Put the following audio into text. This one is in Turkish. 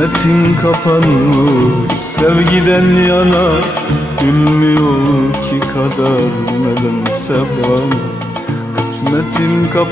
Kısmetin kapanmış sevgiden yana Gülmüyor ki kader nedense bana. Kısmetin kapanmış